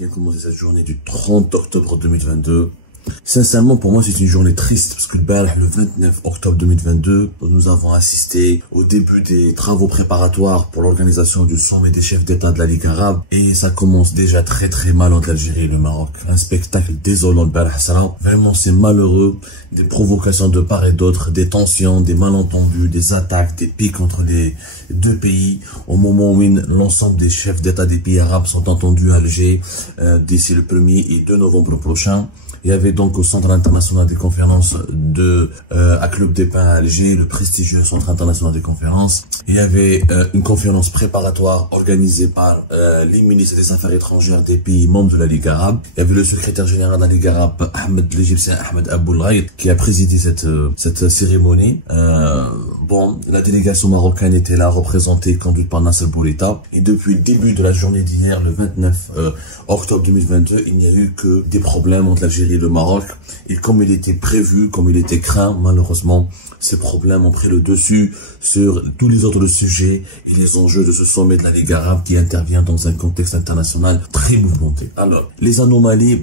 bien commencer cette journée du 30 octobre 2022. Sincèrement, pour moi, c'est une journée triste parce que le 29 octobre 2022, nous avons assisté au début des travaux préparatoires pour l'organisation du sommet des chefs d'État de la Ligue arabe et ça commence déjà très mal entre l'Algérie et le Maroc. Un spectacle désolant le Salah. Vraiment, c'est malheureux. Des provocations de part et d'autre, des tensions, des malentendus, des attaques, des pics entre les deux pays au moment où l'ensemble des chefs d'État des pays arabes sont entendus à Alger d'ici le 1er et 2 novembre prochain. Il y avait donc au Centre international des conférences à Club des Pins à Alger, le prestigieux Centre international des conférences. Il y avait une conférence préparatoire organisée par les ministres des Affaires étrangères des pays membres de la Ligue arabe. Il y avait le secrétaire général de la Ligue arabe, l'Égyptien Ahmed Aboulghaïd, qui a présidé cette cérémonie. La délégation marocaine était là, représentée, conduite par Nasser Bourita. Et depuis le début de la journée d'hier, le 29 octobre 2022, il n'y a eu que des problèmes entre l'Algérie et le Maroc. Et comme il était prévu, comme il était craint, malheureusement, ces problèmes ont pris le dessus sur tous les autres sujets et les enjeux de ce sommet de la Ligue arabe qui intervient dans un contexte international très mouvementé. Alors, les anomalies,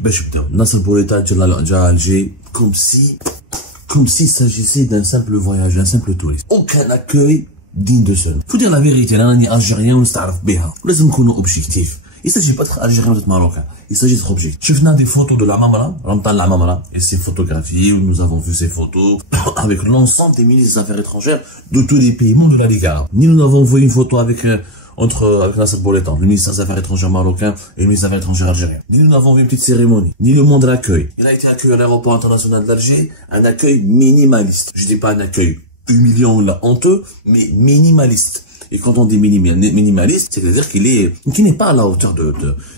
Nasser Bourita à Alger, comme s'il s'agissait d'un simple voyage, d'un simple tourisme. Aucun accueil digne de ce nom. Faut dire la vérité, là, on est algérien, on s'arrête bien. Laisse nous connaître objectif. Il s'agit pas d'être algérien ou d'être marocain. Il s'agit d'être objectif. Je venais des photos de la Mamala, et ses photographies, où nous avons vu ces photos, avec l'ensemble des ministres des Affaires étrangères de tous les pays membres de la Ligue arabe. Ni nous avons envoyé une photo avec Nasser Bourita, le ministre des Affaires étrangères marocain et le ministre des Affaires étrangères algérien. Ni nous n'avons vu une petite cérémonie, ni le monde l'accueil. Il a été accueilli à l'aéroport international d'Alger, un accueil minimaliste. Je dis pas un accueil humiliant ou honteux, mais minimaliste. Et quand on dit minimaliste, c'est-à-dire qu'il n'est pas à la hauteur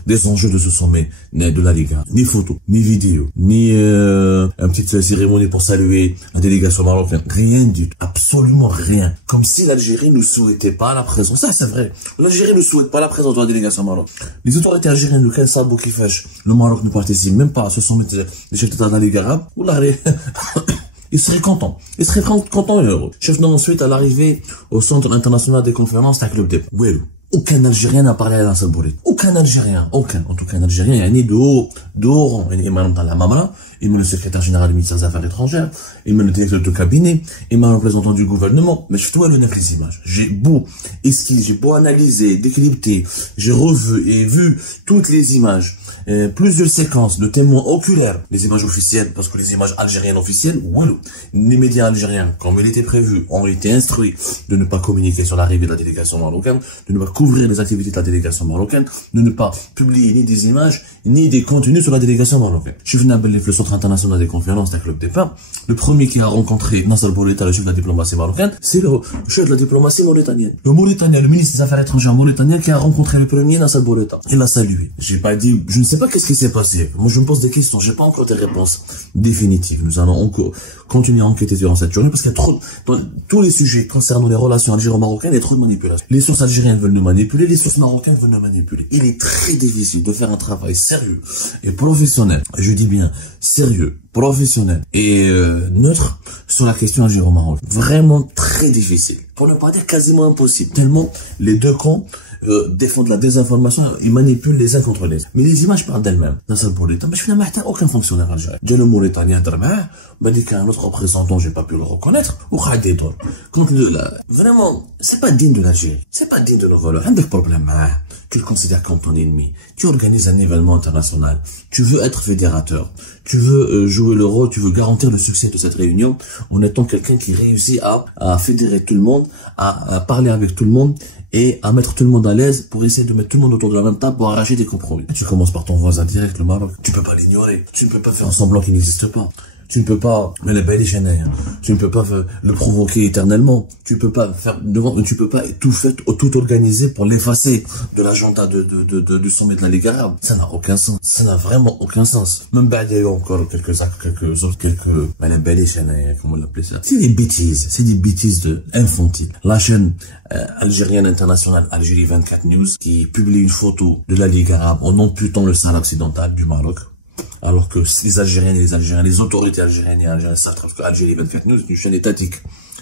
des enjeux de ce sommet de la Ligue. Ni photo, ni vidéo, ni une petite cérémonie pour saluer la délégation marocaine. Rien du tout. Absolument rien. Comme si l'Algérie ne souhaitait pas la présence. Ça, c'est vrai. L'Algérie ne souhaite pas la présence de la délégation marocaine. Les autorités algériennes de Kensabo qui fâchent, le Maroc ne participe même pas à ce sommet des chefs d'État de la Ligue arabe. Il serait content. Il serait content et heureux. Chef ensuite à l'arrivée au Centre international des conférences à Club des Pins. Oui, aucun Algérien n'a parlé à Nasser Bourita. Aucun Algérien. Aucun. En tout cas, un Algérien, il y a ni de haut rang. Il y a la Mamala, il met le secrétaire général du ministère des Affaires étrangères, il met le directeur de cabinet, il met un représentant du gouvernement. Mais je dois le neuf les images. J'ai beau esquisser, j'ai beau analyser, décrypter, j'ai revu et vu toutes les images. Plusieurs séquences de témoins oculaires, les images officielles, parce que les images algériennes officielles, les médias algériens, comme il était prévu, ont été instruits de ne pas communiquer sur l'arrivée de la délégation marocaine, de ne pas couvrir les activités de la délégation marocaine, de ne pas publier ni des images, ni des contenus sur la délégation marocaine. Je venais à le Centre international des conférences d'un Club des Pins. Le premier qui a rencontré Nasser Bourita, le chef de la diplomatie marocaine, c'est le chef de la diplomatie mauritanienne. Le Mauritanien, le ministre des Affaires étrangères mauritanien qui a rencontré le premier Nasser Bourita. Il l'a salué. J'ai pas dit, je ne sais pas qu'est-ce qui s'est passé. Moi, je me pose des questions. J'ai pas encore des réponses définitives. Nous allons encore continuer à enquêter durant cette journée parce qu'il y a trop, dans tous les sujets concernant les relations algéro-marocaines, il y a trop de manipulation. Les sources algériennes veulent nous manipuler, les sources marocaines veulent nous manipuler. Il est très difficile de faire un travail sérieux et professionnel. Je dis bien sérieux, professionnel et neutre sur la question algéro-marocaine. Vraiment très difficile. Pour ne pas dire quasiment impossible. Tellement les deux camps défendent la désinformation, ils manipulent les uns contre les autres. Mais les images parlent d'elles-mêmes. Nasser Bourita, mais je n'ai pas aucun fonctionnaire algérien. J'ai le Mauritanien Dramah, m'a dit qu'un autre représentant, j'ai pas pu le reconnaître, ou Khadé Dor. Vraiment, c'est pas digne de l'Algérie. C'est pas digne de nos valeurs. Un des problèmes, tu le considères comme ton ennemi. Tu organises un événement international. Tu veux être fédérateur. Tu veux jouer le rôle, tu veux garantir le succès de cette réunion en étant quelqu'un qui réussit à fédérer tout le monde, à parler avec tout le monde et à mettre tout le monde à l'aise pour essayer de mettre tout le monde autour de la même table pour arracher des compromis. Tu commences par ton voisin direct, le Maroc. Tu peux pas l'ignorer. Tu ne peux pas faire un semblant qu'il n'existe pas. Tu ne peux pas, mais les belles chaînes, tu ne peux pas le provoquer éternellement. Tu peux pas tu peux pas tout organiser pour l'effacer de l'agenda du sommet de la Ligue arabe. Ça n'a aucun sens. Ça n'a vraiment aucun sens. Même il y a eu encore quelques les belles chaînes, comment on l'appelait ça. C'est des bêtises infantiles. La chaîne algérienne internationale Algérie 24 News qui publie une photo de la Ligue arabe en amputant le Sahara occidental du Maroc. Alors que les Algériens et les autorités algériennes et algériennes savent que Algérie 24 News est une chaîne étatique.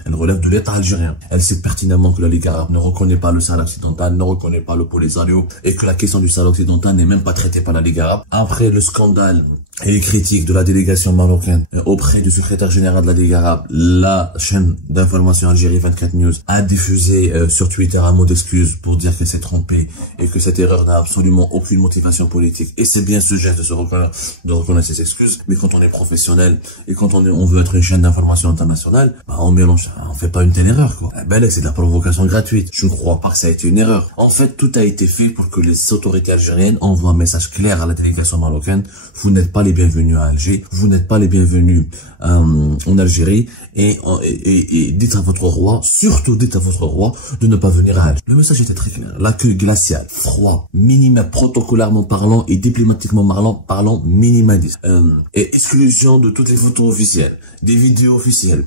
Elle relève de l'État algérien. Elle sait pertinemment que la Ligue arabe ne reconnaît pas le Sahara occidental, ne reconnaît pas le Polisario, et que la question du Sahara occidental n'est même pas traitée par la Ligue arabe. Après le scandale et les critiques de la délégation marocaine auprès du secrétaire général de la Ligue arabe, la chaîne d'information Algérie 24 News a diffusé sur Twitter un mot d'excuse pour dire qu'elle s'est trompée et que cette erreur n'a absolument aucune motivation politique. Et c'est bien ce geste de reconnaître ses excuses. Mais quand on est professionnel et quand on veut être une chaîne d'information internationale, bah on mélange, on fait pas une telle erreur, quoi. Ben là, c'est de la provocation gratuite. Je ne crois pas que ça a été une erreur. En fait, tout a été fait pour que les autorités algériennes envoient un message clair à la délégation marocaine. Vous n'êtes pas les bienvenus à Alger, vous n'êtes pas les bienvenus en Algérie, et dites à votre roi, surtout dites à votre roi de ne pas venir à Alger. Le message était très clair. L'accueil glacial, froid, minimal, protocolairement parlant et diplomatiquement parlant, minimaliste. Et exclusion de toutes les photos officielles, des vidéos officielles.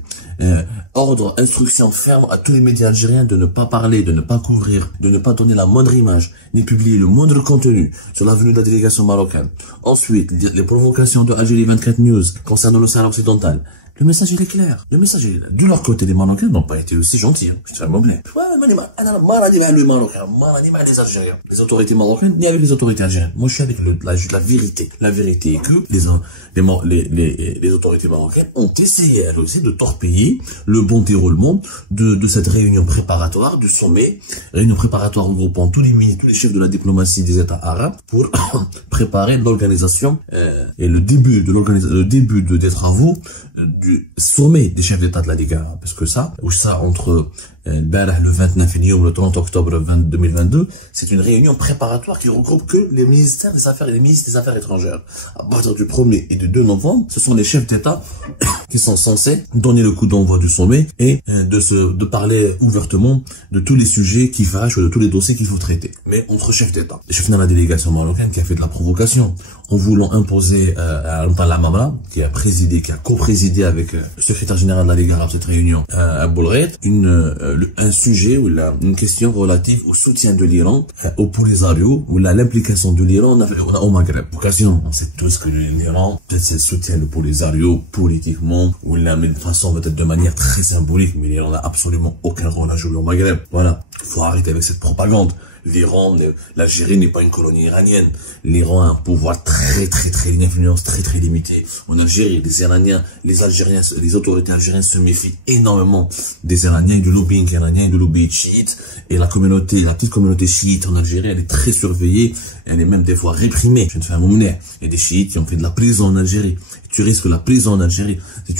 Ordre, instruction ferme à tous les médias algériens de ne pas parler, de ne pas couvrir, de ne pas donner la moindre image, ni publier le moindre contenu sur la venue de la délégation marocaine. Ensuite, les provocations de Algérie 24 News concernant le Sahara occidental. Le message, il est clair. Le message, il est là. De leur côté, les Marocains n'ont pas été aussi gentils. Je te le plaît. Les Algériens. Les autorités marocaines, ni avec les autorités algériennes. Moi, je suis avec la vérité. La vérité est que les autorités marocaines ont essayé, elles aussi, de torpiller le bon déroulement de cette réunion préparatoire du sommet. Réunion préparatoire regroupant tous les chefs de la diplomatie des États arabes pour préparer l'organisation et le début des travaux du sommet des chefs d'État de la Ligue arabe, parce que ça entre le 29 et le 30 octobre 2022, c'est une réunion préparatoire qui regroupe que les ministères des Affaires et les ministres des Affaires étrangères. À partir du 1er et du 2 novembre, ce sont les chefs d'État qui sont censés donner le coup d'envoi du sommet et de parler ouvertement de tous les sujets qui fâchent ou de tous les dossiers qu'il faut traiter. Mais entre chefs d'État, le chef de la délégation marocaine qui a fait de la provocation en voulant imposer à Al Mamra, qui a co-présidé avec le secrétaire général de la Ligue arabe cette réunion, à Boulred, un sujet ou une question relative au soutien de l'Iran au Polisario ou l'implication de l'Iran au Maghreb. Occasion, on sait tous que l'Iran peut-être soutient le Polisario politiquement ou mais de façon peut-être de manière très symbolique, mais l'Iran n'a absolument aucun rôle à jouer au Maghreb. Voilà, faut arrêter avec cette propagande. L'Algérie n'est pas une colonie iranienne. L'Iran a un pouvoir une influence très limitée en Algérie. Les autorités algériennes se méfient énormément des Iraniens et du lobbying iranien et du lobbying chiite. Et la petite communauté chiite en Algérie, elle est très surveillée. Elle est même des fois réprimée. Je viens de faire un moment. Il y a des chiites qui ont fait de la prison en Algérie. Tu risques la prison en Algérie si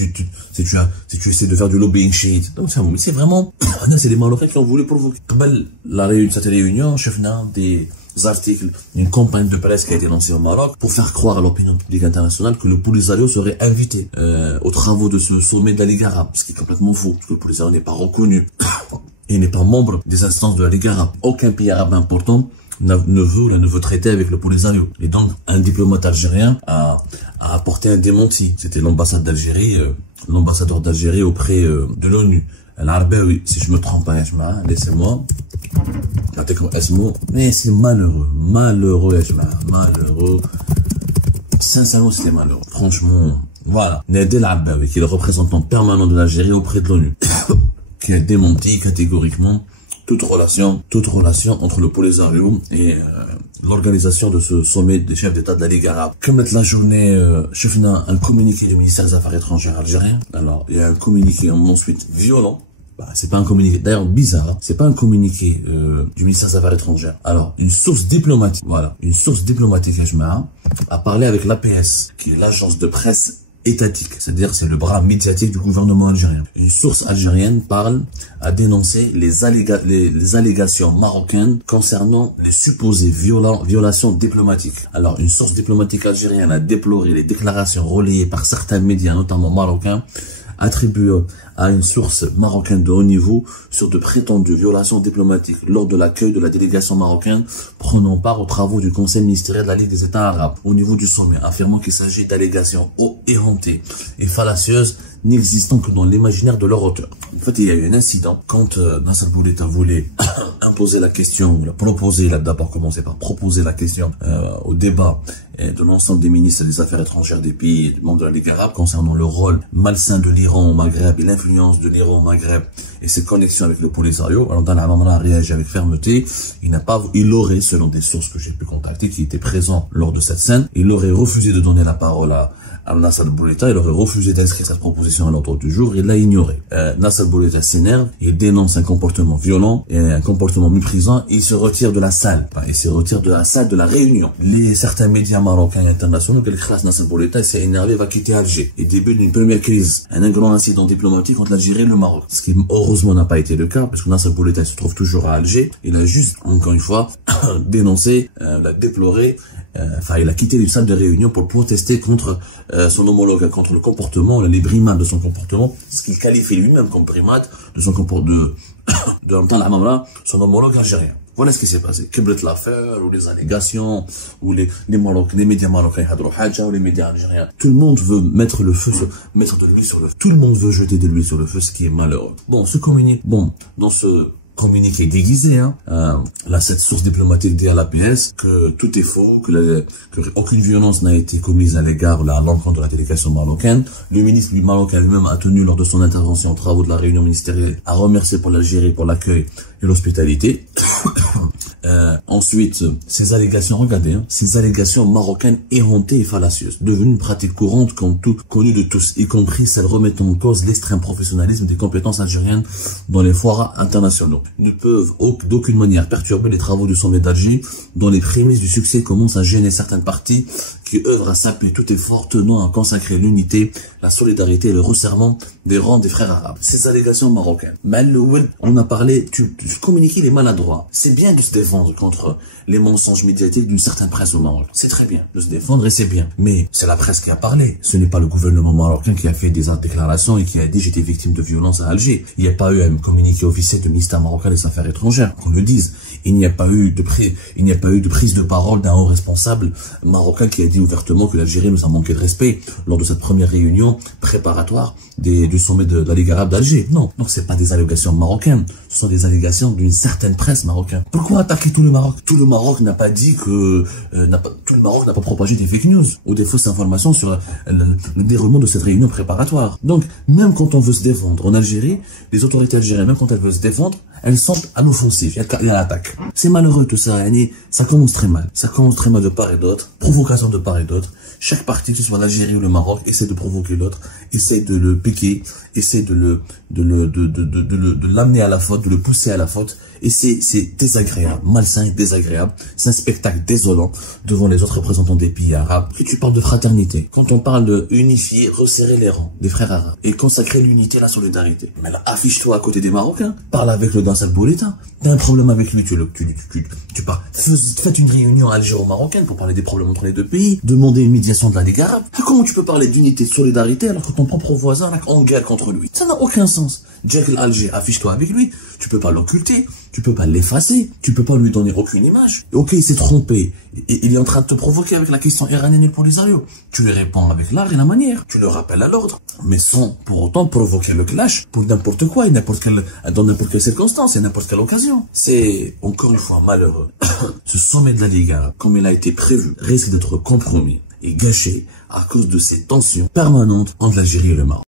tu essaies de faire du lobbying chiite. Donc c'est vraiment, c'est des Marocains qui ont voulu provoquer. Cette réunion, je fais des articles, une campagne de presse qui a été lancée au Maroc pour faire croire à l'opinion publique internationale que le Polisario serait invité aux travaux de ce sommet de la Ligue arabe, ce qui est complètement faux, parce que le Polisario n'est pas reconnu et n'est pas membre des instances de la Ligue arabe. Aucun pays arabe important ne veut traiter avec le Polisario. Et donc, un diplomate algérien a apporté un démenti. C'était l'ambassade d'Algérie, l'ambassadeur d'Algérie auprès de l'ONU. Al-Arbaoui, si je me trompe pas, laissez-moi. Mais c'est malheureux, malheureux. Sincèrement, c'était malheureux. Franchement, voilà. Nadel Al-Arbaoui, qui est le représentant permanent de l'Algérie auprès de l'ONU, qui a démenti catégoriquement toute relation entre le Polisario et l'organisation de ce sommet des chefs d'État de la Ligue arabe. Comme la journée, je fais un communiqué du ministère des Affaires étrangères algérien. Alors, il y a un communiqué ensuite violent. C'est pas un communiqué, d'ailleurs bizarre, c'est pas un communiqué du ministère des Affaires étrangères. Alors, une source diplomatique, a parlé avec l'APS, qui est l'agence de presse étatique, c'est-à-dire c'est le bras médiatique du gouvernement algérien. Une source algérienne a dénoncé les allégations marocaines concernant les supposées violations diplomatiques. Alors, une source diplomatique algérienne a déploré les déclarations relayées par certains médias, notamment marocains, attribuées à une source marocaine de haut niveau sur de prétendues violations diplomatiques lors de l'accueil de la délégation marocaine prenant part aux travaux du Conseil ministériel de la Ligue des États arabes au niveau du sommet, affirmant qu'il s'agit d'allégations éhontées et fallacieuses n'existant que dans l'imaginaire de leur auteur. En fait, il y a eu un incident quand Nasser Bouletta voulait imposer la question, ou la proposer, il a d'abord commencé par proposer la question au débat de l'ensemble des ministres des Affaires étrangères des pays et des membres de la Ligue arabe concernant le rôle malsain de l'Iran au Maghreb et l'influence de l'Iran au Maghreb et ses connexions avec le Polisario. Alors, Dan Amamra a réagi avec fermeté. Il aurait, selon des sources que j'ai pu contacter, qui étaient présents lors de cette scène, il aurait refusé de donner la parole à Nasser Bouletta, il aurait refusé d'inscrire cette proposition à l'ordre du jour, il l'a ignoré. Nasser Bouletta s'énerve, il dénonce un comportement violent et un comportement méprisant, et il se retire de la salle. Il se retire de la salle de la réunion. Certains médias marocains et internationaux, que le classe Nasser Bouletta s'est énervé, va quitter Alger. Et début d'une première crise, un grand incident diplomatique entre l'Algérie et le Maroc. Ce qui heureusement n'a pas été le cas, parce que Nasser Bouletta se trouve toujours à Alger. Il a juste, encore une fois, dénoncé, l'a déploré. Il a quitté les salles de réunion pour protester contre son homologue, contre le comportement, les brimades de son comportement, ce qu'il qualifie lui-même comme brimade de son comportement de Amtal Amamra, son homologue algérien. Voilà ce qui s'est passé. Kibret l'affaire, ou les allégations, ou les médias marocains, ou les médias algériens. Tout le monde veut mettre de l'huile sur le feu. Tout le monde veut jeter de l'huile sur le feu, ce qui est malheureux. Bon, dans ce communiqué déguisé, cette source diplomatique dit à l'APS que tout est faux, que aucune violence n'a été commise à l'encontre de la délégation marocaine. Le ministre marocain lui-même a tenu lors de son intervention aux travaux de la réunion ministérielle à remercier pour l'Algérie pour l'accueil et l'hospitalité. Ensuite, ces allégations, ces allégations marocaines éhontées et fallacieuses, devenues une pratique courante connue de tous, y compris celles remettant en cause l'extrême professionnalisme des compétences algériennes dans les forats internationaux, ne peuvent d'aucune manière perturber les travaux du sommet d'Alger, dont les prémices du succès commencent à gêner certaines parties qui œuvrent à saper tout effort tenant à consacrer l'unité, la solidarité et le resserrement des rangs des frères arabes. Ces allégations marocaines. On a parlé, tu communiques les maladroits. C'est bien de se défendre contre les mensonges médiatiques d'une certaine presse au Maroc. C'est très bien de se défendre et c'est bien. Mais c'est la presse qui a parlé. Ce n'est pas le gouvernement marocain qui a fait des déclarations et qui a dit j'étais victime de violence à Alger. Il n'y a pas eu un communiqué officiel du ministère marocain des Affaires étrangères, qu'on le dise. Il n'y a pas eu de prise de parole d'un haut responsable marocain qui a dit ouvertement que l'Algérie nous a manqué de respect lors de cette première réunion préparatoire du sommet de la Ligue arabe d'Alger. Non, c'est pas des allégations marocaines, ce sont des allégations d'une certaine presse marocaine. Pourquoi attaquer tout le Maroc? Tout le Maroc n'a pas dit que tout le Maroc n'a pas propagé des fake news ou des fausses informations sur le déroulement de cette réunion préparatoire. Donc, même quand on veut se défendre en Algérie, les autorités algériennes, même quand elles veulent se défendre, elles sont à l'offensive, à l'attaque. C'est malheureux tout ça, ça commence très mal. Ça commence très mal de part et d'autre, provocation de part et d'autre. Chaque partie, que ce soit l'Algérie ou le Maroc, essaie de provoquer l'autre, essaie de le piquer, essaie de l'amener à la faute, de le pousser à la faute. Et c'est désagréable, malsain et désagréable. C'est un spectacle désolant devant les autres représentants des pays arabes. Et tu parles de fraternité. Quand on parle de unifier, resserrer les rangs des frères arabes et consacrer l'unité et la solidarité. Mais là, affiche-toi à côté des Marocains. Parle avec le Nasser Bouletta. T'as un problème avec lui, tu parles. Faites une réunion algéro-marocaine pour parler des problèmes entre les deux pays. Demandez une médiation de la Ligue arabe. Comment tu peux parler d'unité, de solidarité alors que ton propre voisin est en guerre contre lui? Ça n'a aucun sens. Jack l'Alger, affiche-toi avec lui. Tu peux pas l'occulter. Tu peux pas l'effacer, tu peux pas lui donner aucune image. Ok, il s'est trompé. Il est en train de te provoquer avec la question iranienne et le Polisario. Tu lui réponds avec l'art et la manière. Tu le rappelles à l'ordre. Mais sans pour autant provoquer le clash pour n'importe quoi et dans n'importe quelle circonstance et n'importe quelle occasion. C'est encore une fois malheureux. Ce sommet de la Ligue arabe, comme il a été prévu, risque d'être compromis et gâché à cause de ces tensions permanentes entre l'Algérie et le Maroc.